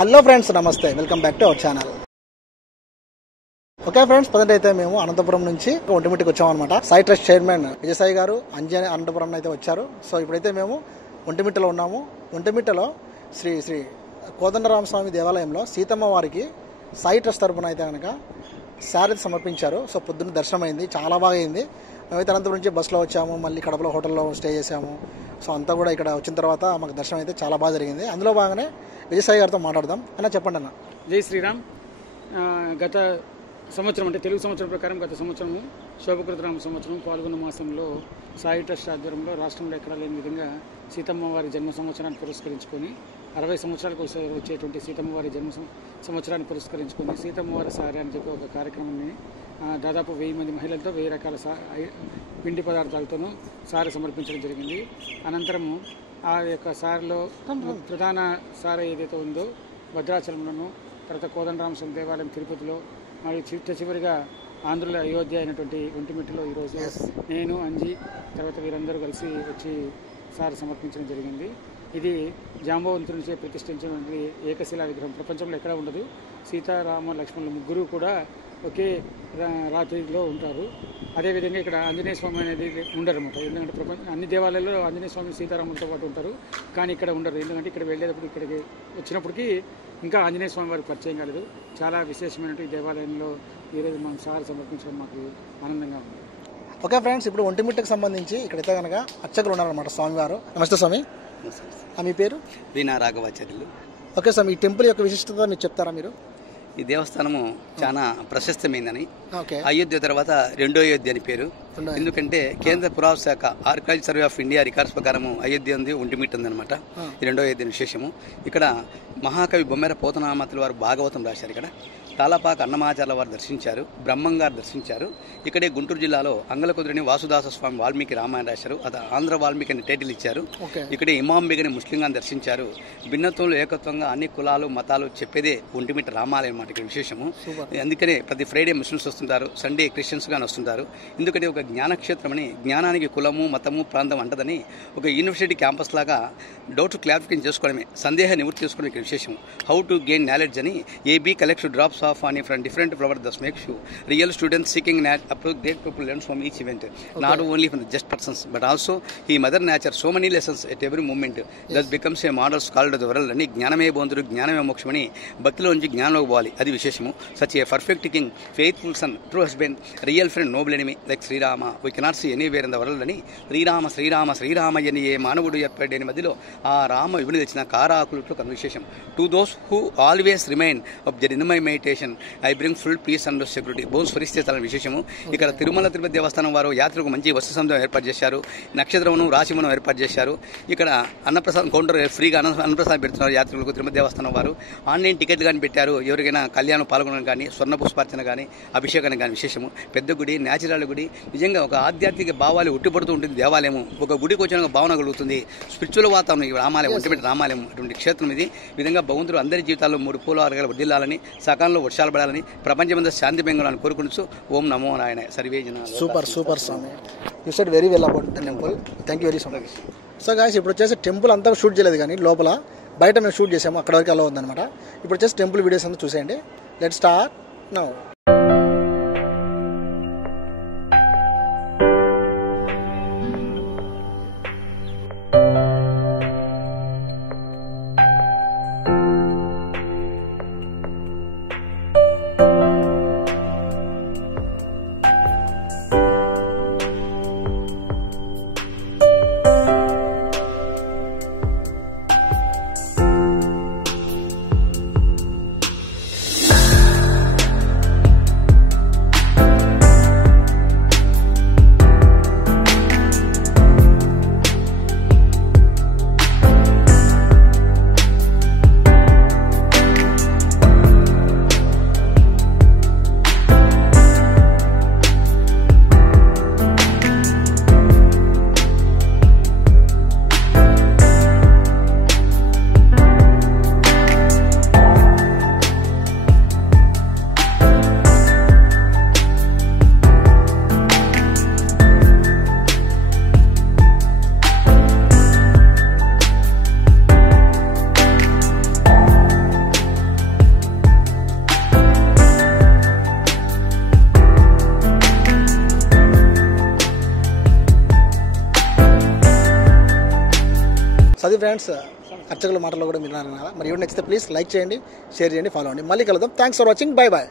Hello friends, నమస్తే, welcome back to our channel. Okay friends, present అయితే మేము అనంతపురం నుంచి ఒంటిమిట్టికి వచ్చామన్నమాట. సాయి ట్రస్ట్ చైర్మన్ విజయసాయి గారు అంజని అనంతపురం అయితే వచ్చారు. సో ఇప్పుడైతే మేము ఒంటిమిట్టలో ఉన్నాము. ఒంటిమిట్టలో శ్రీ శ్రీ కోదండరామస్వామి దేవాలయంలో సీతమ్మ వారికి సాయి ట్రస్ట్ తరపున అయితే కనుక శారీ సమర్పించారు. సో పొద్దున్న దర్శనం అయింది, చాలా బాగా అయింది. మేమైతే అనంతపురం నుంచి బస్సులో వచ్చాము, మళ్ళీ కడపలో హోటల్లో స్టే చేసాము. సో అంతా కూడా ఇక్కడ వచ్చిన తర్వాత మాకు దర్శనం అయితే చాలా బాగా జరిగింది. అందులో బాగానే విజయసాయి గారితో మాట్లాడదాం. అన్న చెప్పండి అన్న. జై శ్రీరామ్. గత సంవత్సరం అంటే తెలుగు సంవత్సరం ప్రకారం గత సంవత్సరము శోభకృత రామ సంవత్సరం పాల్గొన్న మాసంలో సాయి ట్రస్ట్ ఆధ్వర్యంలో రాష్ట్రంలో ఎక్కడా లేని విధంగా సీతమ్మ వారి జన్మ సంవత్సరాన్ని పురస్కరించుకొని 60 సంవత్సరాలకు వచ్చేటువంటి సీతమ్మ వారి జన్మ సంవత్సరాన్ని పురస్కరించుకొని సీతమ్మ వారి సారీ అని చెప్పి ఒక కార్యక్రమాన్ని దాదాపు 1000 మంది మహిళలతో 1000 రకాల పిండి పదార్థాలతోనూ సారీ సమర్పించడం జరిగింది. అనంతరము ఆ యొక్క సారిలో ప్రధాన సారీ ఏదైతే ఉందో భద్రాచలంలోనూ, తర్వాత కోదండరామస్వామి దేవాలయం తిరుపతిలో, మరియు చివరిగా ఆంధ్రుల అయోధ్య అయినటువంటి ఒంటిమిట్టలో ఈరోజు నేను అంజి తర్వాత వీరందరూ కలిసి వచ్చి సారి సమర్పించడం జరిగింది. ఇది జాంబవంతుడి నుంచే ప్రతిష్ఠించినటువంటి ఏకశిలా విగ్రహం. ప్రపంచంలో ఎక్కడ ఉండదు. సీతారామ లక్ష్మణులు ముగ్గురు కూడా ఒకే రాత్రిలో ఉంటారు. అదేవిధంగా ఇక్కడ ఆంజనేయ స్వామి అనేది ఉండరన్నమాట. ఎందుకంటే అన్ని దేవాలయాల్లో ఆంజనేయ స్వామి సీతారాములతో పాటు ఉంటారు, కానీ ఇక్కడ ఉండరు. ఎందుకంటే ఇక్కడ వెళ్ళేటప్పుడు ఇక్కడికి వచ్చినప్పటికీ ఇంకా ఆంజనేయ స్వామి వారికి పరిచయం కాలేదు. చాలా విశేషమైనటువంటి ఈ దేవాలయంలో ఈరోజు మనం సారి సమర్పించడం మాకు ఆనందంగా ఉంది. ఓకే ఫ్రెండ్స్, ఇప్పుడు ఒంటిమిట్టకు సంబంధించి ఇక్కడైతే కనుక అర్చకులు ఉన్నారన్నమాట, స్వామివారు. నమస్తే స్వామి. మీ పేరు? వీణా రాఘవాచార్యులు. ఓకే స్వామి, ఈ టెంపుల్ యొక్క విశిష్టత మీరు చెప్తారా? మీరు ఈ దేవస్థానము చాలా ప్రశస్తమైందని, అయోధ్య తర్వాత రెండో అయోధ్య అని పేరు. ఎందుకంటే కేంద్ర పురావస్తు శాఖ archaeology survey of India records ప్రకారము అయోధ్య ఉంది, ఒంటిమిట్ట ఉందన్నమాట. ఈ రెండో అయోధ్య విశేషము. ఇక్కడ మహాకవి బొమ్మెర పోతనామాతుల వారు భాగవతం రాశారు. ఇక్కడ తాళపాక అన్నమాచార్ల వారు దర్శించారు, బ్రహ్మంగారు దర్శించారు. ఇక్కడే గుంటూరు జిల్లాలో అంగలకుదురని వాసుదాస స్వామి వాల్మీకి రామాయణ రాశారు, అది ఆంధ్ర వాల్మీకి అని టైటిల్ ఇచ్చారు. ఇక్కడే ఇమాం బేగని ముస్లింగాన్ని దర్శించారు. భిన్నత్వంలో ఏకత్వంగా అన్ని కులాలు మతాలు చెప్పేదే ఒంటిమిట్ట రామాలయం అన్నమాట ఇక్కడ విశేషము. అందుకనే ప్రతి ఫ్రైడే ముస్లిమ్స్ వస్తుంటారు, సండే క్రిస్టియన్స్ గాని వస్తుంటారు. ఎందుకంటే ఒక జ్ఞానక్షేత్రం అని, జ్ఞానానికి కులము మతము ప్రాంతం అంటదని ఒక యూనివర్సిటీ క్యాంపస్ లాగా డౌట్స్ క్లారిఫికేషన్ చేసుకోవడమే, సందేహ నివృత్తి చేసుకోవడం ఇక్కడ విశేషం. హౌ టు గెయిన్ నాలెడ్జ్ అని ఏబీ కలెక్ట్స్ డ్రాప్స్ ఆఫ్ అని from different flower thus makes you real students seeking up to great people learns from each event, not only from just persons but also the mother nature so many lessons at every moment that becomes a models called the world అని. జ్ఞానమే బోంతుడు జ్ఞానమే మోక్షమని భక్తిలోంచి జ్ఞానంలోకి పోవాలి, అది విశేషము. Such a perfect king, faithful son, true husband, real friend, noble enemy like Srirama we cannot see anywhere in the world అని. శ్రీరామ శ్రీరామ శ్రీరామ అని ఏ మానవుడు ఏర్పడేని మధ్యలో ఆ రామ విభుని తెచ్చిన కారాకులుట్లో కను విశేషం. To those who always remain after in my meditation I bring full peace and security. బోన్స్ పరిస్థితులను విశేషము. ఇక్కడ తిరుమల తిరుపతి దేవస్థానం వారు యాత్రకు మంచి వస్తు సంతం ఏర్పాటు చేశారు, నక్షత్రమును రాశిమనం ఏర్పాటు చేశారు. ఇక్కడ అన్నప్రసాదం కౌంటర్ ఫ్రీగా అన్నప్రసాదం పెడుతున్నారు యాత్రికులకు తిరుమల దేవస్థానం వారు. ఆన్లైన్ టికెట్ కానీ పెట్టారు, ఎవరికైనా కళ్యాణం పాల్గొనడం కానీ, స్వర్ణ పుష్పార్చన కానీ, అభిషేకాన్ని కానీ విశేషము. పెద్ద గుడి, న్యాచురల్ గుడి, నిజంగా ఒక ఆధ్యాత్మిక భావాలు ఉట్టిపడుతూ ఉంటుంది దేవాలయము. ఒక గుడికి వచ్చిన భావన కలుగుతుంది, స్పిరిచువల్ వాతావరణం. ఈ రామాలయం ఒంటిమిట్ట రామాలయం అటువంటి క్షేత్రం ఇది. ఈ విధంగా భగవంతుడు అందరి జీవితాల్లో 3 పూల ఆరుగాలు వర్ధిల్లాలని, సకాలంలో వర్షాలు పడాలని, ప్రపంచమంతా శాంతి బెంగులని కోరుకుంటూ ఓం నమో నారాయణ సర్వే జన. Super super swami, you said very well about the temple. Thank you very so much. So guys, ఇప్పుడు వచ్చేసి టెంపుల్ అంతా షూట్ చేయలేదు, కానీ లోపల బయట మేము షూట్ చేసాము, అక్కడ వరకు అలా ఉందన్నమాట. ఇప్పుడు వచ్చేసి టెంపుల్ వీడియోస్ అంతా చూసేయండి. Let's start now. చదివి ఫ్రెండ్స్ అర్చకుల మాటల్లో కూడా మీరు అన్నారు కదా. మరి ఎవరు నచ్చితే ప్లీజ్ లైక్ చేయండి, షేర్ చేయండి, ఫాలో అవ్వండి. మళ్ళీ కలుద్దాం. Thanks for watching. Bye bye.